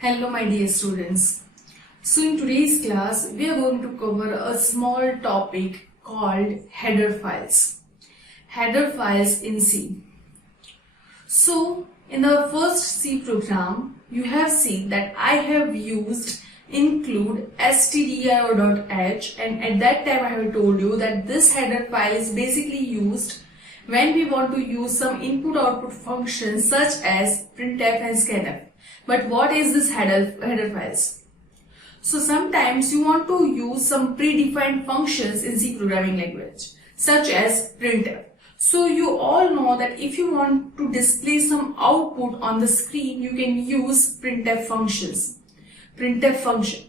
Hello my dear students. So in today's class we are going to cover a small topic called header files. Header files in C. So in the first C program you have seen that I have used include stdio.h, and at that time I have told you that this header file is basically used when we want to use some input-output functions such as printf and scanf. But what is this header files? So sometimes you want to use some predefined functions in C programming language such as printf. So you all know that if you want to display some output on the screen, you can use printf functions. Printf function.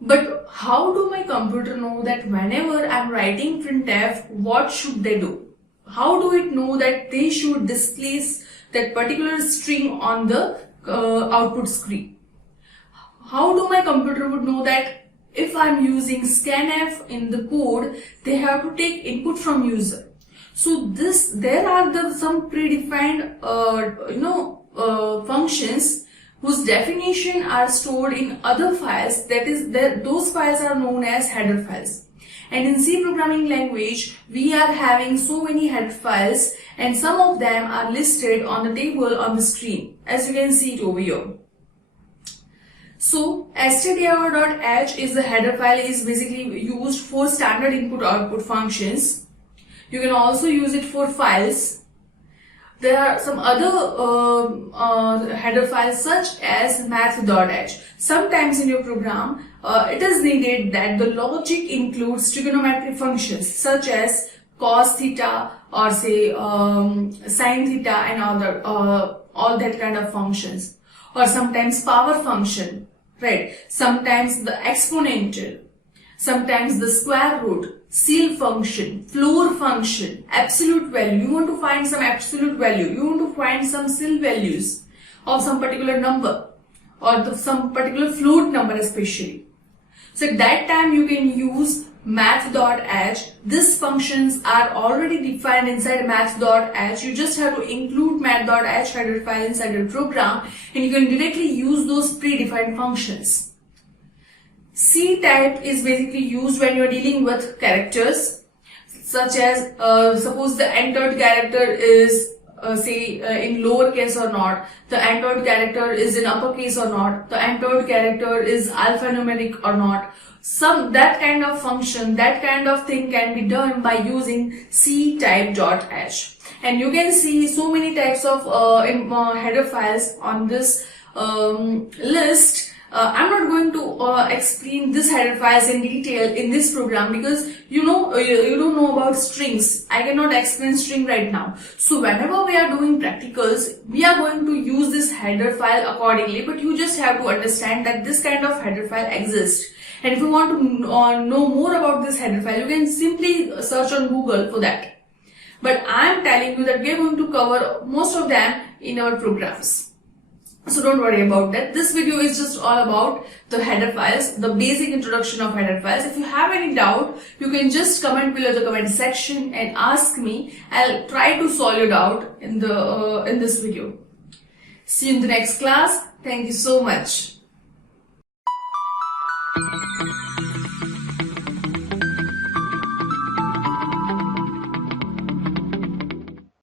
But how do my computer know that whenever I am writing printf, what should they do? How do it know that they should display that particular string on the output screen? How do my computer would know that if I'm using scanf in the code, they have to take input from user? So there are some predefined functions whose definition are stored in other files. Those files are known as header files. And in C programming language, we are having so many header files, and some of them are listed on the table on the screen, as you can see it over here. So stdio.h is the header file, is basically used for standard input-output functions. You can also use it for files. There are some other header files such as math.h. Sometimes in your program, it is needed that the logic includes trigonometric functions such as cos theta or say sin theta and all that kind of functions. Or sometimes power function, right? Sometimes the exponential, sometimes the square root, ceil function, floor function, absolute value. You want to find some absolute value. You want to find some ceil values of some particular number or some particular float number especially. So at that time you can use math.h. These functions are already defined inside math.h. You just have to include math.h header file inside your program and you can directly use those predefined functions. Ctype is basically used when you are dealing with characters, such as suppose the entered character is in lowercase or not, the entered character is in uppercase or not, the entered character is alphanumeric or not. That kind of function, that kind of thing can be done by using ctype.h. And you can see so many types of header files on this list. I'm not going to explain this header files in detail in this program because you don't know about strings. I cannot explain string right now. So whenever we are doing practicals, we are going to use this header file accordingly, but you just have to understand that this kind of header file exists. And if you want to know more about this header file, you can simply search on Google for that. But I am telling you that we are going to cover most of them in our programs. So don't worry about that. This video is just all about the header files, the basic introduction of header files. If you have any doubt, you can just comment below the comment section and ask me. I'll try to solve your doubt in this video. See you in the next class. Thank you so much.